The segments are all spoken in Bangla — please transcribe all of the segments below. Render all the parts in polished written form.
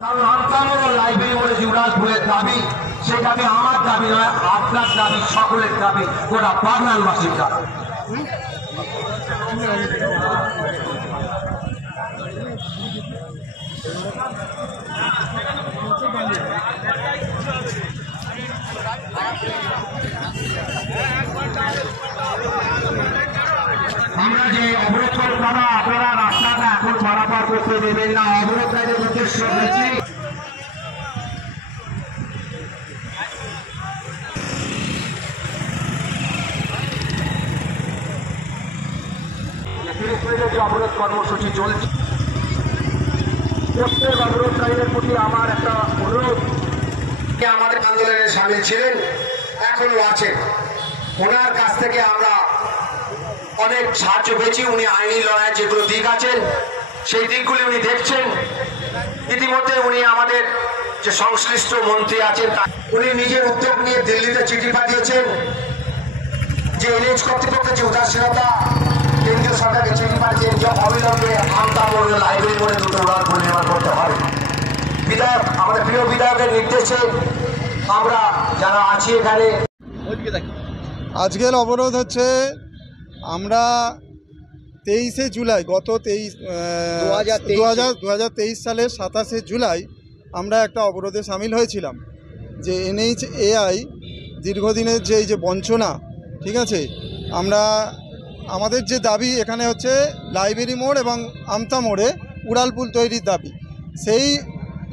লাইব্রেরি বলে যুবরাজ ফুলের দাবি, সেই দাবি আমার দাবি নয়, আপনার দাবি, সকলের দাবি, গোটা বাগনানবাসীর দাবি। আমরা যে অবরোধ করব, আপনারা রাস্তাটা এখন পারাপার করতে দেবেন না, অবরোধকারীদের উদ্দেশ্য হচ্ছে অবরোধ কর্মসূচি চলছে। প্রত্যেক অবরোধকারীদের প্রতি আমার একটা অনুরোধ, আমাদের আন্দোলনে সামিল ছিলেন, এখনো আছেন, ওনার কাছ থেকে আমরা অনেক সাহায্য পেয়েছি। উনি আইনি লড়াই যেগুলো দিক আছেন সেই দিকগুলি উনি দেখছেন। ইতিমধ্যে উনি আমাদের যে সংশ্লিষ্ট মন্ত্রী আছেন উনি নিজের উদ্যোগ নিয়ে দিল্লিতে চিঠি পাঠিয়েছেন যে এনএইচ কর্তৃপক্ষের যে উদাসীনতা, কেন্দ্রীয় সরকারকে চিঠি পাঠিয়েছেন যে অবিলম্বে আমতা মোড় লাইব্রেরি মোড়ে দুটো উড়ালপুল নির্মাণ করতে হবে। বিধায়ক, আমাদের প্রিয় বিধায়কের নির্দেশে আমরা যারা আছি এখানে, আজকের অবরোধ হচ্ছে আমরা 23শে জুলাই, গত 2023 সালের 27শে জুলাই আমরা একটা অবরোধে সামিল হয়েছিলাম যে NHAI দীর্ঘদিনের যে এই যে বঞ্চনা, ঠিক আছে, আমাদের যে দাবি এখানে হচ্ছে লাইব্রেরি মোড় এবং আমতা মোড়ে উড়ালপুল তৈরির দাবি। সেই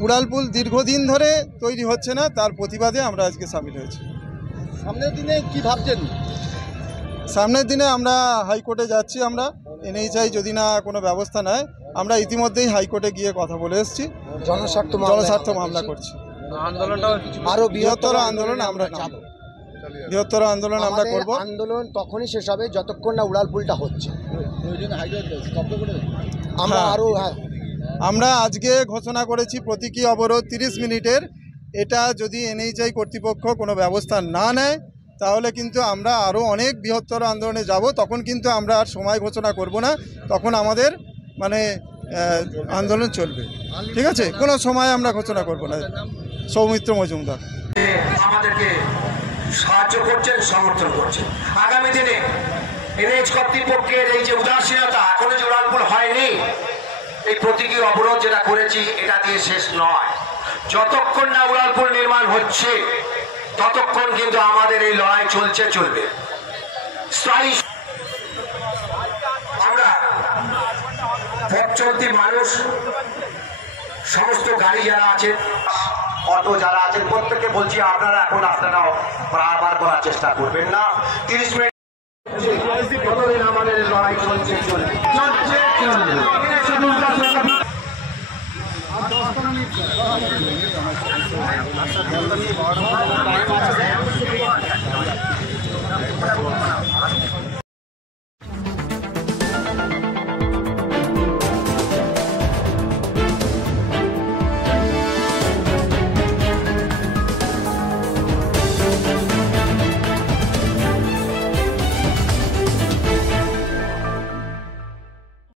উড়ালপুল দীর্ঘদিন ধরে তৈরি হচ্ছে না, তার প্রতিবাদে আমরা আজকে সামিল হয়েছি। সামনের দিনে কি ভাবছেন? সামনের দিনে আমরা হাইকোর্টে যাচ্ছি। আমরা NHAI যদি না কোনো ব্যবস্থা নেয়, আমরা ইতিমধ্যেই হাইকোর্টে গিয়ে কথা বলে এসেছি, জনস্বার্থ মামলা করছি। আরো বৃহত্তর আন্দোলন আমরা করব। আন্দোলন তখনই শেষ হবে যতক্ষণ না উড়ালপুলটা হচ্ছে। আমরা আজকে ঘোষণা করেছি প্রতীকী অবরোধ 30 মিনিটের। এটা যদি NHAI কর্তৃপক্ষ কোনো ব্যবস্থা না নেয় তাহলে কিন্তু আমরা আরও অনেক বৃহত্তর আন্দোলনে যাব। তখন কিন্তু আমরা আর সময় ঘোষণা করব না, তখন আমাদের আন্দোলন চলবে, ঠিক আছে? কোনো সময় আমরা ঘোষণা করব না। সৌমিত্র মজুমদার আমাদেরকে সাহায্য করছেন, সমর্থন করছেন। আগামী দিনে NH কর্তৃপক্ষের এই যে উদাসীনতা, এখনো যে উড়ালপুল হয়নি, এই প্রতীকী অবরোধ যেটা করেছি এটা দিয়ে শেষ নয়। যতক্ষণ না উড়ালপুল নির্মাণ হচ্ছে ততক্ষণ কিন্তু আমাদের এই লড়াই চলবে। আমরা পথ চলতি মানুষ, সমস্ত গাড়ি যারা আছেন, অটো যারা আছেন, প্রত্যেককে বলছি আপনারা বারবার করার চেষ্টা করবেন না। 30 মিনিট আমাদের লড়াই চলছে।